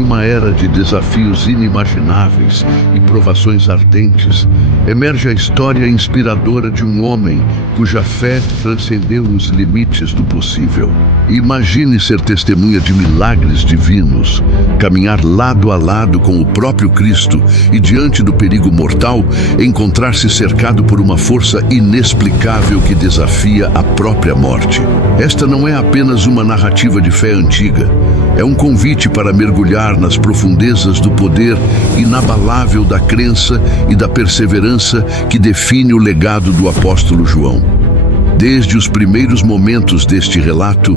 uma era de desafios inimagináveis e provações ardentes, emerge a história inspiradora de um homem cuja fé transcendeu os limites do possível. Imagine ser testemunha de milagres divinos, caminhar lado a lado com o próprio Cristo e, diante do perigo mortal, encontrar-se cercado por uma força inexplicável que desafia a própria morte. Esta não é apenas uma narrativa de fé antiga, é um convite para mergulhar nas profundezas do poder inabalável da crença e da perseverança que define o legado do apóstolo João. Desde os primeiros momentos deste relato,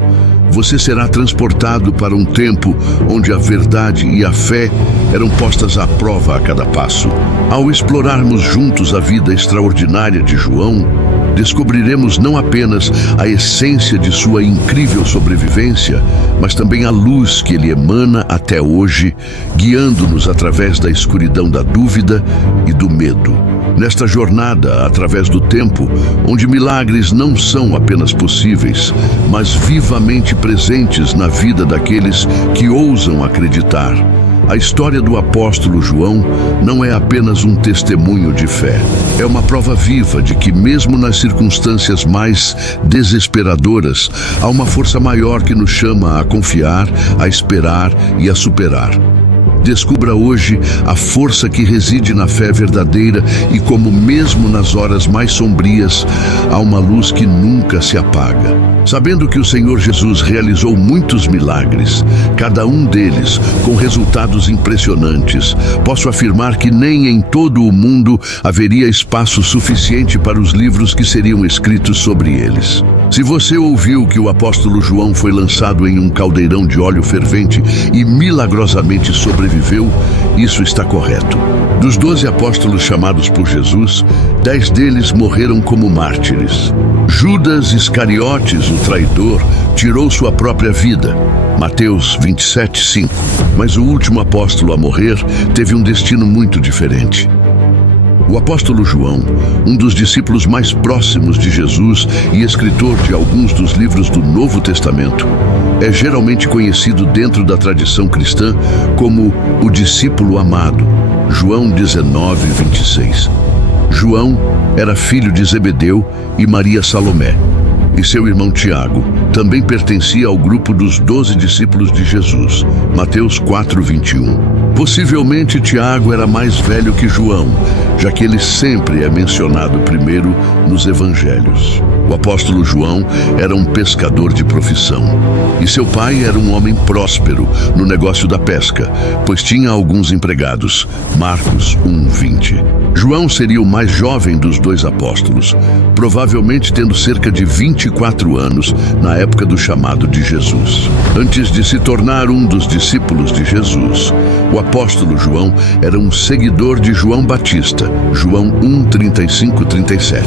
você será transportado para um tempo onde a verdade e a fé eram postas à prova a cada passo. Ao explorarmos juntos a vida extraordinária de João, descobriremos não apenas a essência de sua incrível sobrevivência, mas também a luz que ele emana até hoje, guiando-nos através da escuridão da dúvida e do medo. Nesta jornada, através do tempo, onde milagres não são apenas possíveis, mas vivamente presentes na vida daqueles que ousam acreditar. A história do apóstolo João não é apenas um testemunho de fé. É uma prova viva de que, mesmo nas circunstâncias mais desesperadoras, há uma força maior que nos chama a confiar, a esperar e a superar. Descubra hoje a força que reside na fé verdadeira e como, mesmo nas horas mais sombrias, há uma luz que nunca se apaga. Sabendo que o Senhor Jesus realizou muitos milagres, cada um deles com resultados impressionantes, posso afirmar que nem em todo o mundo haveria espaço suficiente para os livros que seriam escritos sobre eles. Se você ouviu que o apóstolo João foi lançado em um caldeirão de óleo fervente e milagrosamente sobreviveu, isso está correto. Dos 12 apóstolos chamados por Jesus, 10 deles morreram como mártires. Judas Iscariotes, o traidor, tirou sua própria vida. Mateus 27:5. Mas o último apóstolo a morrer teve um destino muito diferente. O apóstolo João, um dos discípulos mais próximos de Jesus e escritor de alguns dos livros do Novo Testamento, é geralmente conhecido dentro da tradição cristã como o discípulo amado. João 19:26. João era filho de Zebedeu e Maria Salomé, e seu irmão Tiago também pertencia ao grupo dos 12 discípulos de Jesus. Mateus 4:21. Possivelmente Tiago era mais velho que João, já que ele sempre é mencionado primeiro nos evangelhos. O apóstolo João era um pescador de profissão, e seu pai era um homem próspero no negócio da pesca, pois tinha alguns empregados. Marcos 1:20. João seria o mais jovem dos dois apóstolos, provavelmente tendo cerca de 24 anos na época do chamado de Jesus. Antes de se tornar um dos discípulos de Jesus, o apóstolo João era um seguidor de João Batista, João 1:35-37.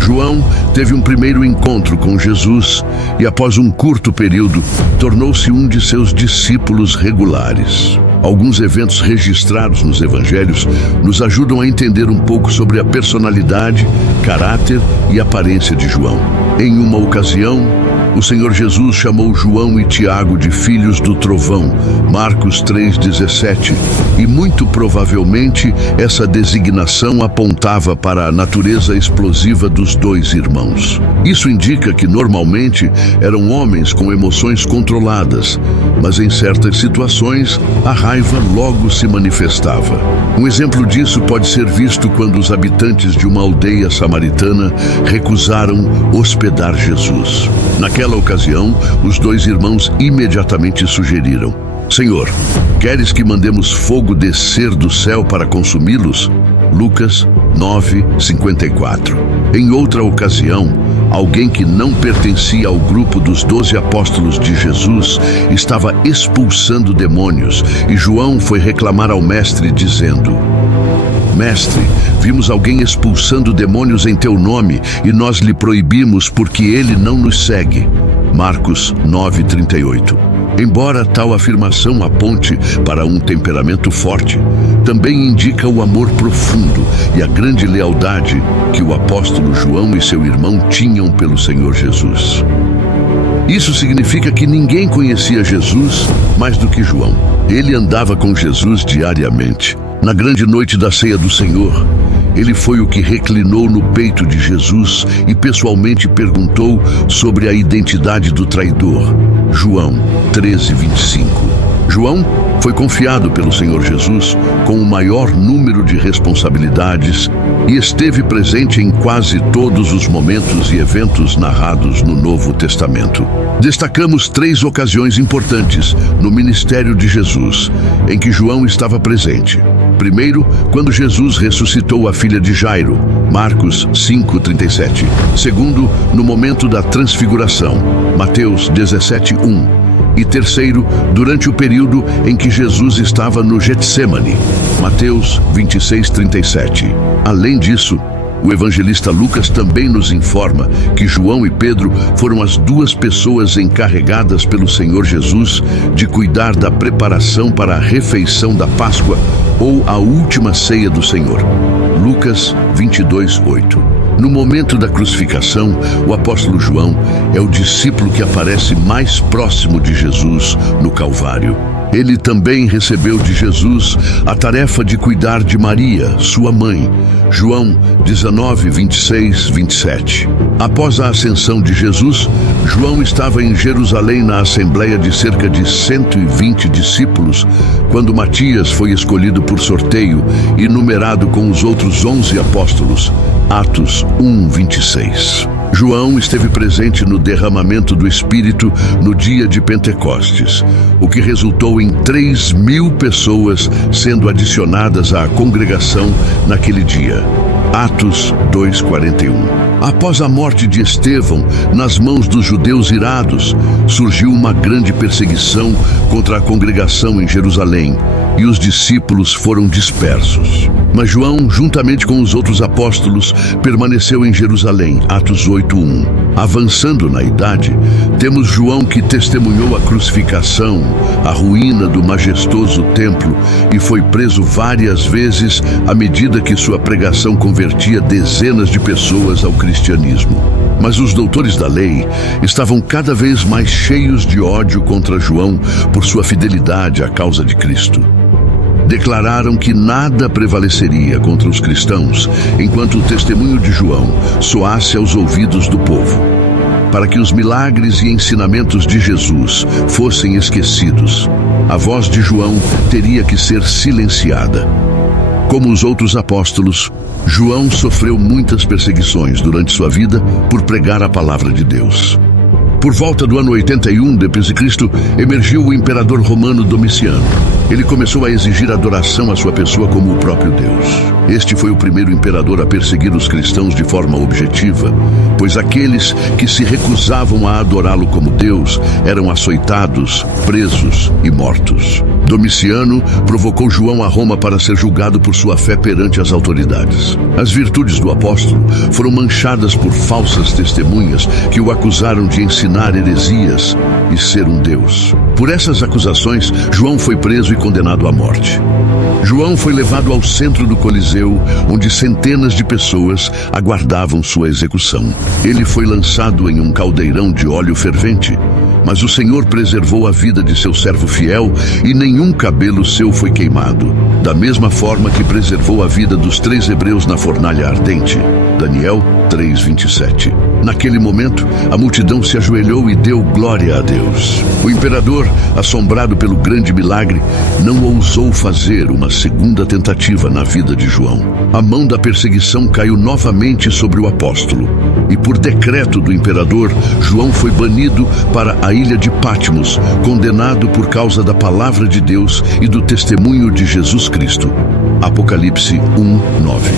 João teve um primeiro encontro com Jesus e, após um curto período, tornou-se um de seus discípulos regulares. Alguns eventos registrados nos evangelhos nos ajudam a entender um pouco sobre a personalidade, caráter e aparência de João. Em uma ocasião, o Senhor Jesus chamou João e Tiago de filhos do trovão, Marcos 3:17, e muito provavelmente essa designação apontava para a natureza explosiva dos dois irmãos. Isso indica que normalmente eram homens com emoções controladas, mas em certas situações a raiva logo se manifestava. Um exemplo disso pode ser visto quando os habitantes de uma aldeia samaritana recusaram hospedar Jesus. Naquela ocasião, os dois irmãos imediatamente sugeriram: Senhor, queres que mandemos fogo descer do céu para consumi-los? Lucas 9:54. Em outra ocasião, alguém que não pertencia ao grupo dos 12 apóstolos de Jesus estava expulsando demônios, e João foi reclamar ao mestre dizendo: Mestre, vimos alguém expulsando demônios em teu nome e nós lhe proibimos porque ele não nos segue. Marcos 9:38. Embora tal afirmação aponte para um temperamento forte, também indica o amor profundo e a grande lealdade que o apóstolo João e seu irmão tinham pelo Senhor Jesus. Isso significa que ninguém conhecia Jesus mais do que João. Ele andava com Jesus diariamente. Na grande noite da ceia do Senhor, ele foi o que reclinou no peito de Jesus e pessoalmente perguntou sobre a identidade do traidor. João 13:25. João foi confiado pelo Senhor Jesus com o maior número de responsabilidades e esteve presente em quase todos os momentos e eventos narrados no Novo Testamento. Destacamos 3 ocasiões importantes no ministério de Jesus, em que João estava presente. Primeiro, quando Jesus ressuscitou a filha de Jairo, Marcos 5:37. Segundo, no momento da transfiguração, Mateus 17:1. E terceiro, durante o período em que Jesus estava no Getsêmani, Mateus 26:37. Além disso, o evangelista Lucas também nos informa que João e Pedro foram as 2 pessoas encarregadas pelo Senhor Jesus de cuidar da preparação para a refeição da Páscoa ou a última ceia do Senhor. Lucas 22:8. No momento da crucificação, o apóstolo João é o discípulo que aparece mais próximo de Jesus no Calvário. Ele também recebeu de Jesus a tarefa de cuidar de Maria, sua mãe. João 19:26-27. Após a ascensão de Jesus, João estava em Jerusalém na assembleia de cerca de 120 discípulos, quando Matias foi escolhido por sorteio e numerado com os outros 11 apóstolos. Atos 1:26. João esteve presente no derramamento do Espírito no dia de Pentecostes, o que resultou em 3.000 pessoas sendo adicionadas à congregação naquele dia. Atos 2:41. Após a morte de Estevão, nas mãos dos judeus irados, surgiu uma grande perseguição contra a congregação em Jerusalém, e os discípulos foram dispersos. Mas João, juntamente com os outros apóstolos, permaneceu em Jerusalém, Atos 8:1. Avançando na idade, temos João que testemunhou a crucificação, a ruína do majestoso templo e foi preso várias vezes à medida que sua pregação convertia dezenas de pessoas ao cristianismo. Mas os doutores da lei estavam cada vez mais cheios de ódio contra João por sua fidelidade à causa de Cristo. Declararam que nada prevaleceria contra os cristãos enquanto o testemunho de João soasse aos ouvidos do povo. Para que os milagres e ensinamentos de Jesus fossem esquecidos, a voz de João teria que ser silenciada. Como os outros apóstolos, João sofreu muitas perseguições durante sua vida por pregar a palavra de Deus. Por volta do ano 81 d.C., emergiu o imperador romano Domiciano. Ele começou a exigir adoração à sua pessoa como o próprio Deus. Este foi o primeiro imperador a perseguir os cristãos de forma objetiva, pois aqueles que se recusavam a adorá-lo como Deus eram açoitados, presos e mortos. Domiciano provocou João a Roma para ser julgado por sua fé perante as autoridades. As virtudes do apóstolo foram manchadas por falsas testemunhas que o acusaram de ensinar heresias e ser um deus. Por essas acusações, João foi preso e condenado à morte. João foi levado ao centro do Coliseu, onde centenas de pessoas aguardavam sua execução. Ele foi lançado em um caldeirão de óleo fervente, mas o Senhor preservou a vida de seu servo fiel e nenhum cabelo seu foi queimado, da mesma forma que preservou a vida dos 3 hebreus na fornalha ardente. Daniel 3:27. Naquele momento, a multidão se ajoelhou e deu glória a Deus. O imperador, assombrado pelo grande milagre, não ousou fazer uma segunda tentativa na vida de João. A mão da perseguição caiu novamente sobre o apóstolo, e por decreto do imperador, João foi banido para a ilha de Patmos, condenado por causa da palavra de Deus e do testemunho de Jesus Cristo. Apocalipse 1:9.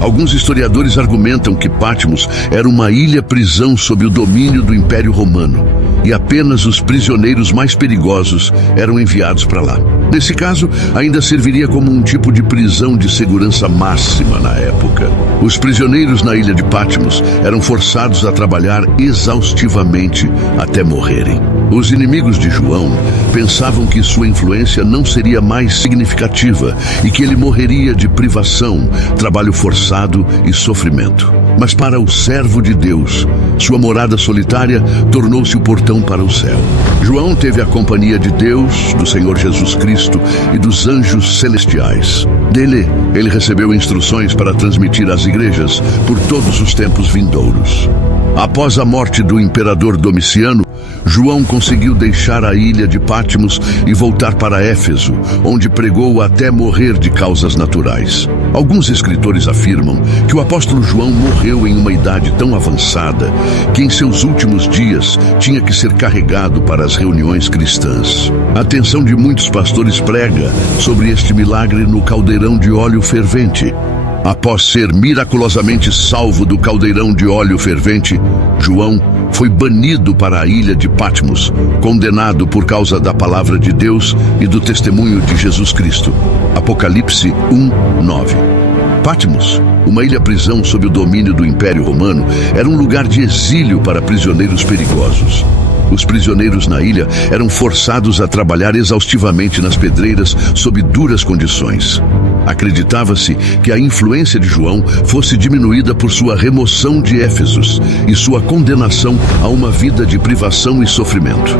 Alguns historiadores argumentam que Patmos era uma ilha-prisão sob o domínio do Império Romano, e apenas os prisioneiros mais perigosos eram enviados para lá. Nesse caso, ainda serviria como um tipo de prisão de segurança máxima na época. Os prisioneiros na ilha de Patmos eram forçados a trabalhar exaustivamente até morrerem. Os inimigos de João pensavam que sua influência não seria mais significativa e que ele morreria de privação, trabalho forçado e sofrimento. Mas para o servo de Deus, sua morada solitária tornou-se o portão para o céu. João teve a companhia de Deus, do Senhor Jesus Cristo e dos anjos celestiais. Dele, ele recebeu instruções para transmitir às igrejas por todos os tempos vindouros. Após a morte do imperador Domiciano, João conseguiu deixar a ilha de Patmos e voltar para Éfeso, onde pregou até morrer de causas naturais. Alguns escritores afirmam que o apóstolo João morreu em uma idade tão avançada que em seus últimos dias tinha que ser carregado para as reuniões cristãs. A atenção de muitos pastores prega sobre este milagre no caldeirão de óleo fervente. Após ser miraculosamente salvo do caldeirão de óleo fervente, João foi banido para a ilha de Patmos, condenado por causa da palavra de Deus e do testemunho de Jesus Cristo. Apocalipse 1:9. Patmos, uma ilha-prisão sob o domínio do Império Romano, era um lugar de exílio para prisioneiros perigosos. Os prisioneiros na ilha eram forçados a trabalhar exaustivamente nas pedreiras sob duras condições. Acreditava-se que a influência de João fosse diminuída por sua remoção de Éfesos e sua condenação a uma vida de privação e sofrimento.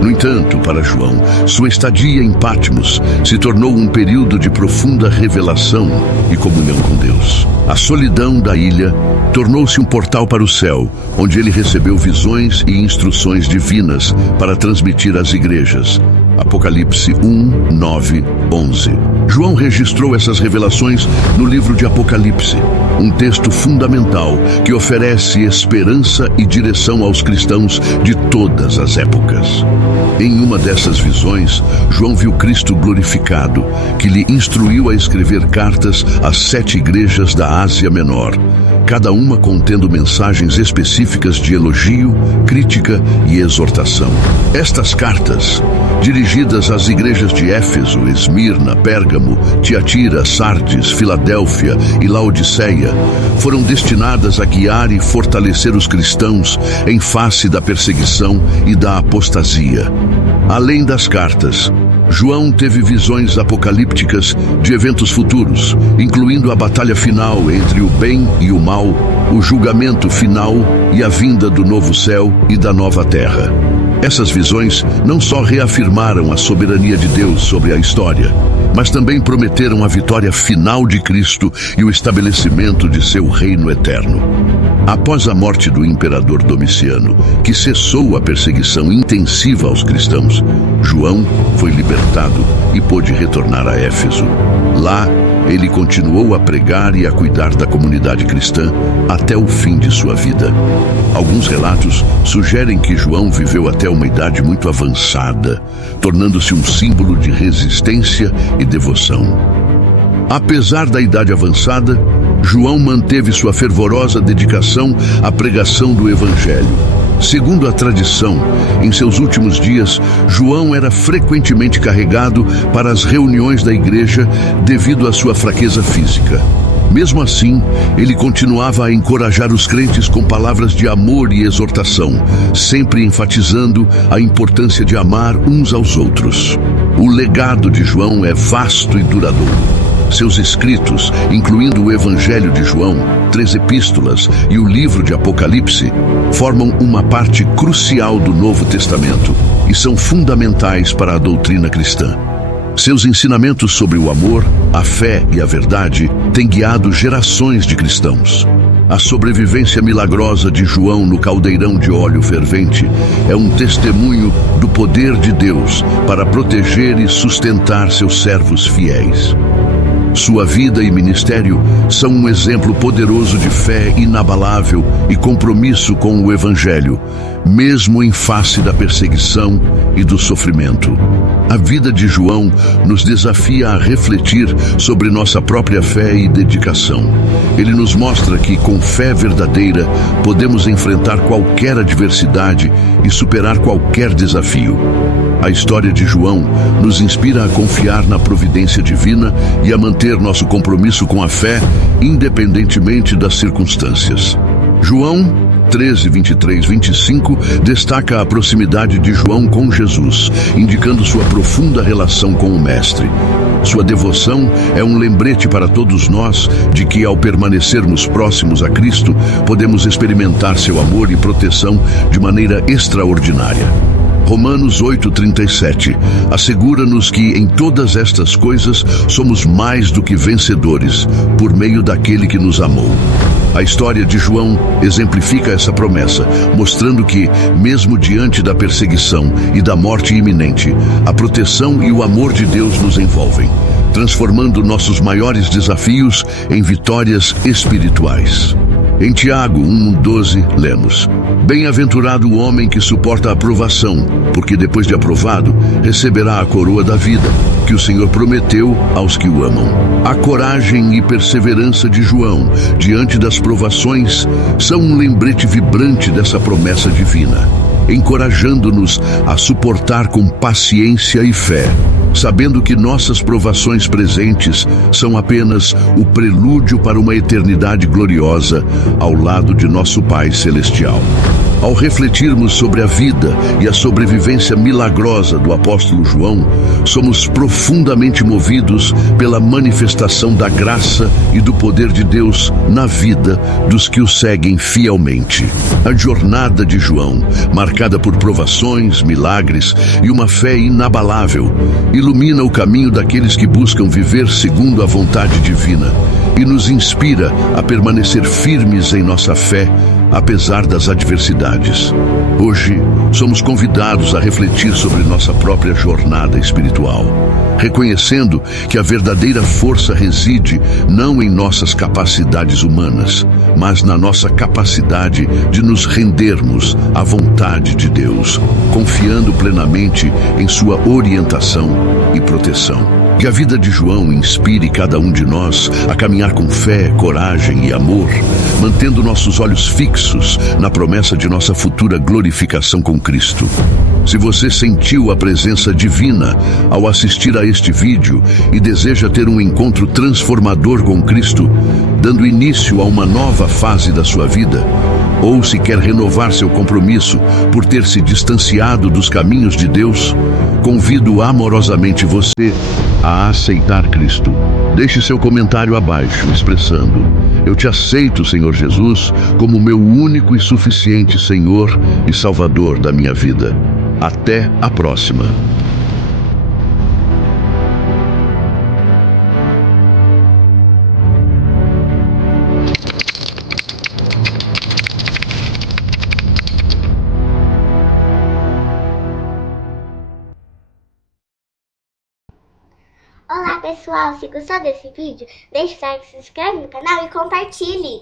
No entanto, para João, sua estadia em Patmos se tornou um período de profunda revelação e comunhão com Deus. A solidão da ilha tornou-se um portal para o céu, onde ele recebeu visões e instruções divinas para transmitir às igrejas. Apocalipse 1:9, 11. João registrou essas revelações no livro de Apocalipse, um texto fundamental que oferece esperança e direção aos cristãos de todas as épocas. Em uma dessas visões, João viu Cristo glorificado, que lhe instruiu a escrever cartas às 7 igrejas da Ásia Menor, cada uma contendo mensagens específicas de elogio, crítica e exortação. Estas cartas, dirigidas às igrejas de Éfeso, Esmirna, Pérgamo, Tiatira, Sardes, Filadélfia e Laodiceia, foram destinadas a guiar e fortalecer os cristãos em face da perseguição e da apostasia. Além das cartas, João teve visões apocalípticas de eventos futuros, incluindo a batalha final entre o bem e o mal, o julgamento final e a vinda do novo céu e da nova terra. Essas visões não só reafirmaram a soberania de Deus sobre a história, mas também prometeram a vitória final de Cristo e o estabelecimento de seu reino eterno. Após a morte do imperador Domiciano, que cessou a perseguição intensiva aos cristãos, João foi libertado e pôde retornar a Éfeso. Lá, ele continuou a pregar e a cuidar da comunidade cristã até o fim de sua vida. Alguns relatos sugerem que João viveu até uma idade muito avançada, tornando-se um símbolo de resistência e devoção. Apesar da idade avançada, João manteve sua fervorosa dedicação à pregação do Evangelho. Segundo a tradição, em seus últimos dias, João era frequentemente carregado para as reuniões da igreja devido à sua fraqueza física. Mesmo assim, ele continuava a encorajar os crentes com palavras de amor e exortação, sempre enfatizando a importância de amar uns aos outros. O legado de João é vasto e duradouro. Seus escritos, incluindo o Evangelho de João, 3 epístolas e o livro de Apocalipse, formam uma parte crucial do Novo Testamento e são fundamentais para a doutrina cristã. Seus ensinamentos sobre o amor, a fé e a verdade têm guiado gerações de cristãos. A sobrevivência milagrosa de João no caldeirão de óleo fervente é um testemunho do poder de Deus para proteger e sustentar seus servos fiéis. Sua vida e ministério são um exemplo poderoso de fé inabalável e compromisso com o Evangelho, mesmo em face da perseguição e do sofrimento. A vida de João nos desafia a refletir sobre nossa própria fé e dedicação. Ele nos mostra que, com fé verdadeira, podemos enfrentar qualquer adversidade e superar qualquer desafio. A história de João nos inspira a confiar na providência divina e a manter nosso compromisso com a fé, independentemente das circunstâncias. João 13, 23, 25 destaca a proximidade de João com Jesus, indicando sua profunda relação com o Mestre. Sua devoção é um lembrete para todos nós de que, ao permanecermos próximos a Cristo, podemos experimentar seu amor e proteção de maneira extraordinária. Romanos 8,37 assegura-nos que em todas estas coisas somos mais do que vencedores, por meio daquele que nos amou. A história de João exemplifica essa promessa, mostrando que, mesmo diante da perseguição e da morte iminente, a proteção e o amor de Deus nos envolvem, transformando nossos maiores desafios em vitórias espirituais. Em Tiago 1,12, lemos: Bem-aventurado o homem que suporta a provação, porque depois de aprovado, receberá a coroa da vida, que o Senhor prometeu aos que o amam. A coragem e perseverança de João, diante das provações, são um lembrete vibrante dessa promessa divina, encorajando-nos a suportar com paciência e fé, sabendo que nossas provações presentes são apenas o prelúdio para uma eternidade gloriosa ao lado de nosso Pai Celestial. Ao refletirmos sobre a vida e a sobrevivência milagrosa do apóstolo João, somos profundamente movidos pela manifestação da graça e do poder de Deus na vida dos que o seguem fielmente. A jornada de João, marcada por provações, milagres e uma fé inabalável, ilumina o caminho daqueles que buscam viver segundo a vontade divina e nos inspira a permanecer firmes em nossa fé, apesar das adversidades. Hoje, somos convidados a refletir sobre nossa própria jornada espiritual, reconhecendo que a verdadeira força reside não em nossas capacidades humanas, mas na nossa capacidade de nos rendermos à vontade de Deus, confiando plenamente em sua orientação e proteção. Que a vida de João inspire cada um de nós a caminhar com fé, coragem e amor, mantendo nossos olhos fixos na promessa de nossa futura glorificação com Cristo. Se você sentiu a presença divina ao assistir a este vídeo e deseja ter um encontro transformador com Cristo, dando início a uma nova fase da sua vida, ou se quer renovar seu compromisso por ter se distanciado dos caminhos de Deus, convido amorosamente você a aceitar Cristo. Deixe seu comentário abaixo, expressando: Eu te aceito, Senhor Jesus, como meu único e suficiente Senhor e Salvador da minha vida. Até a próxima. Olá pessoal, se gostou desse vídeo, deixe o like, se inscreve no canal e compartilhe!